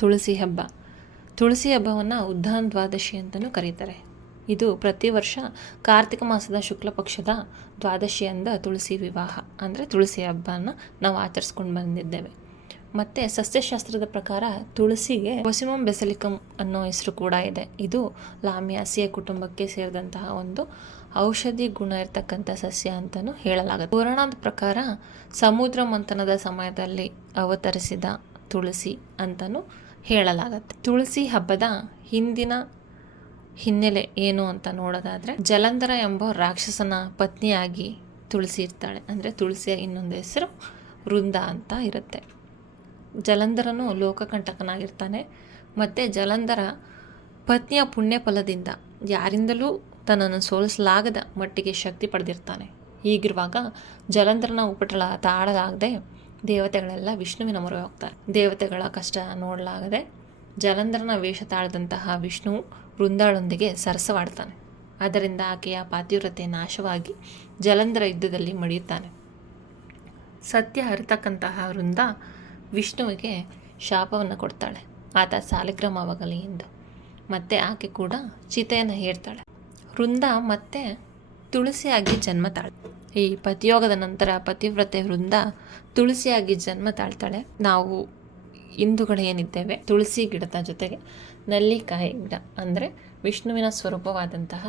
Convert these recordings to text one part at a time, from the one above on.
ತುಳಸಿ ಹಬ್ಬ. ತುಳಸಿ ಹಬ್ಬವನ್ನು ಉದ್ಧಾನ ದ್ವಾದಶಿ ಅಂತಲೂ ಕರೀತಾರೆ. ಇದು ಪ್ರತಿ ವರ್ಷ ಕಾರ್ತಿಕ ಮಾಸದ ಶುಕ್ಲ ಪಕ್ಷದ ದ್ವಾದಶಿಯಿಂದ ತುಳಸಿ ವಿವಾಹ ಅಂದರೆ ತುಳಸಿ ಹಬ್ಬನ ನಾವು ಆಚರಿಸ್ಕೊಂಡು ಬಂದಿದ್ದೇವೆ. ಮತ್ತು ಸಸ್ಯಶಾಸ್ತ್ರದ ಪ್ರಕಾರ ತುಳಸಿಗೆ ಒಸಿಮಮ್ ಬೆಸಲಿಕಮ್ ಅನ್ನೋ ಹೆಸರು ಕೂಡ ಇದೆ. ಇದು ಲಾಮಿಯಾಸಿಯ ಕುಟುಂಬಕ್ಕೆ ಸೇರಿದಂತಹ ಒಂದು ಔಷಧಿ ಗುಣ ಇರತಕ್ಕಂಥ ಸಸ್ಯ ಅಂತಲೂ ಹೇಳಲಾಗುತ್ತೆ. ಪುರಾಣದ ಪ್ರಕಾರ ಸಮುದ್ರ ಮಂಥನದ ಸಮಯದಲ್ಲಿ ಅವತರಿಸಿದ ತುಳಸಿ ಅಂತಲೂ ಹೇಳಲಾಗುತ್ತೆ. ತುಳಸಿ ಹಬ್ಬದ ಹಿಂದಿನ ಹಿನ್ನೆಲೆ ಏನು ಅಂತ ನೋಡೋದಾದರೆ, ಜಲಂಧರ ಎಂಬ ರಾಕ್ಷಸನ ಪತ್ನಿಯಾಗಿ ತುಳಸಿ ಇರ್ತಾಳೆ. ಅಂದರೆ ತುಳಸಿಯ ಇನ್ನೊಂದು ಹೆಸರು ವೃಂದ ಅಂತ ಇರುತ್ತೆ. ಜಲಂಧರನು ಲೋಕಕಂಟಕನಾಗಿರ್ತಾನೆ. ಮತ್ತು ಜಲಂಧರ ಪತ್ನಿಯ ಪುಣ್ಯ ಫಲದಿಂದ ಯಾರಿಂದಲೂ ತನ್ನನ್ನು ಸೋಲಿಸಲಾಗದ ಮಟ್ಟಿಗೆ ಶಕ್ತಿ ಪಡೆದಿರ್ತಾನೆ. ಹೀಗಿರುವಾಗ ಜಲಂಧರನ ಉಪಟಳ ತಾಳಲಾಗದೆ ದೇವತೆಗಳೆಲ್ಲ ವಿಷ್ಣುವಿನ ಮೊರೆ ಹೋಗ್ತಾರೆ. ದೇವತೆಗಳ ಕಷ್ಟ ನೋಡಲಾಗದೆ ಜಲಂಧರನ ವೇಷ ತಾಳದಂತಹ ವಿಷ್ಣು ವೃಂದಾಳೊಂದಿಗೆ ಸರಸವಾಡ್ತಾನೆ. ಅದರಿಂದ ಆಕೆಯ ಪಾತಿವ್ರತೆ ನಾಶವಾಗಿ ಜಲಂಧರ ಯುದ್ಧದಲ್ಲಿ ಮಡಿಯುತ್ತಾನೆ. ಸತ್ಯ ಅರಿತಕ್ಕಂತಹ ವೃಂದ ವಿಷ್ಣುವಿಗೆ ಶಾಪವನ್ನು ಕೊಡ್ತಾಳೆ, ಆತ ಸಾಲಿಗ್ರಾಮವಾಗಲಿ ಎಂದು. ಮತ್ತು ಆಕೆ ಕೂಡ ಚಿತೆಯನ್ನು ಹೇರ್ತಾಳೆ. ವೃಂದ ಮತ್ತೆ ತುಳಸಿಯಾಗಿ ಜನ್ಮ ತಾಳೆ. ಈ ಪತಿಯೋಗದ ನಂತರ ಪತಿವ್ರತೆ ವೃಂದ ತುಳಸಿಯಾಗಿ ಜನ್ಮ ತಾಳ್ತಾಳೆ. ನಾವು ಹಿಂದೂಗಳು ಏನಿದ್ದೇವೆ, ತುಳಸಿ ಗಿಡದ ಜೊತೆಗೆ ನೆಲ್ಲಿಕಾಯಿ ಗಿಡ ಅಂದರೆ ವಿಷ್ಣುವಿನ ಸ್ವರೂಪವಾದಂತಹ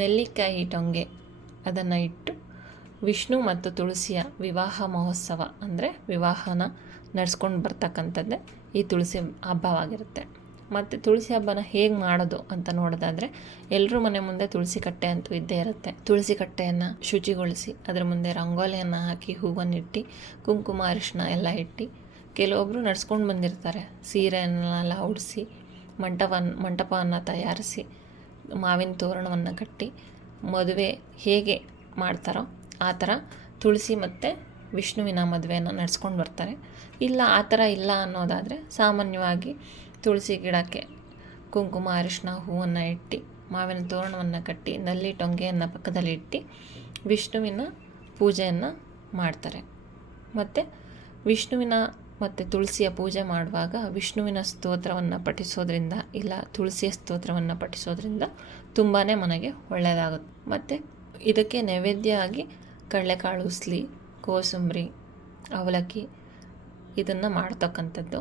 ನೆಲ್ಲಿಕಾಯಿ ಟೊಂಗೆ ಅದನ್ನು ಇಟ್ಟು ವಿಷ್ಣು ಮತ್ತು ತುಳಸಿಯ ವಿವಾಹ ಮಹೋತ್ಸವ ಅಂದರೆ ವಿವಾಹನ ನಡೆಸ್ಕೊಂಡು ಬರ್ತಕ್ಕಂಥದ್ದೇ ಈ ತುಳಸಿ ಹಬ್ಬವಾಗಿರುತ್ತೆ. ಮತ್ತು ತುಳಸಿ ಹಬ್ಬನ ಹೇಗೆ ಮಾಡೋದು ಅಂತ ನೋಡೋದಾದರೆ, ಎಲ್ಲರೂ ಮನೆ ಮುಂದೆ ತುಳಸಿ ಕಟ್ಟೆ ಅಂತೂ ಇದ್ದೇ ಇರುತ್ತೆ. ತುಳಸಿ ಕಟ್ಟೆಯನ್ನು ಶುಚಿಗೊಳಿಸಿ ಅದರ ಮುಂದೆ ರಂಗೋಲಿಯನ್ನು ಹಾಕಿ ಹೂವನ್ನಿಟ್ಟು ಕುಂಕುಮ ಅರಿಶಿನ ಎಲ್ಲ ಇಟ್ಟು, ಕೆಲವೊಬ್ಬರು ನಡ್ಸ್ಕೊಂಡು ಬಂದಿರ್ತಾರೆ. ಸೀರೆಯನ್ನೆಲ್ಲ ಉಡಿಸಿ ಮಂಟಪವನ್ನು ತಯಾರಿಸಿ ಮಾವಿನ ತೋರಣವನ್ನು ಕಟ್ಟಿ ಮದುವೆ ಹೇಗೆ ಮಾಡ್ತಾರೋ ಆ ಥರ ತುಳಸಿ ಮತ್ತು ವಿಷ್ಣುವಿನ ಮದುವೆಯನ್ನು ನಡೆಸ್ಕೊಂಡು ಬರ್ತಾರೆ. ಇಲ್ಲ ಆ ಥರ ಇಲ್ಲ ಅನ್ನೋದಾದರೆ ಸಾಮಾನ್ಯವಾಗಿ ತುಳಸಿ ಗಿಡಕ್ಕೆ ಕುಂಕುಮ ಅರಿಶಿನ ಹೂವನ್ನು ಇಟ್ಟು ಮಾವಿನ ತೋರಣವನ್ನು ಕಟ್ಟಿ ನಲ್ಲಿ ಟೊಂಗೆಯನ್ನು ಪಕ್ಕದಲ್ಲಿ ಇಟ್ಟು ವಿಷ್ಣುವಿನ ಪೂಜೆಯನ್ನು ಮಾಡ್ತಾರೆ. ಮತ್ತು ವಿಷ್ಣುವಿನ ಮತ್ತು ತುಳಸಿಯ ಪೂಜೆ ಮಾಡುವಾಗ ವಿಷ್ಣುವಿನ ಸ್ತೋತ್ರವನ್ನು ಪಠಿಸೋದ್ರಿಂದ ಇಲ್ಲ ತುಳಸಿಯ ಸ್ತೋತ್ರವನ್ನು ಪಠಿಸೋದ್ರಿಂದ ತುಂಬಾ ಮನೆಗೆ ಒಳ್ಳೆಯದಾಗುತ್ತೆ. ಮತ್ತು ಇದಕ್ಕೆ ನೈವೇದ್ಯ ಆಗಿ ಕಡಲೆಕಾಳು ಉಸ್ಲಿ, ಕೋಸಂಬರಿ, ಅವಲಕ್ಕಿ ಇದನ್ನು ಮಾಡ್ತಕ್ಕಂಥದ್ದು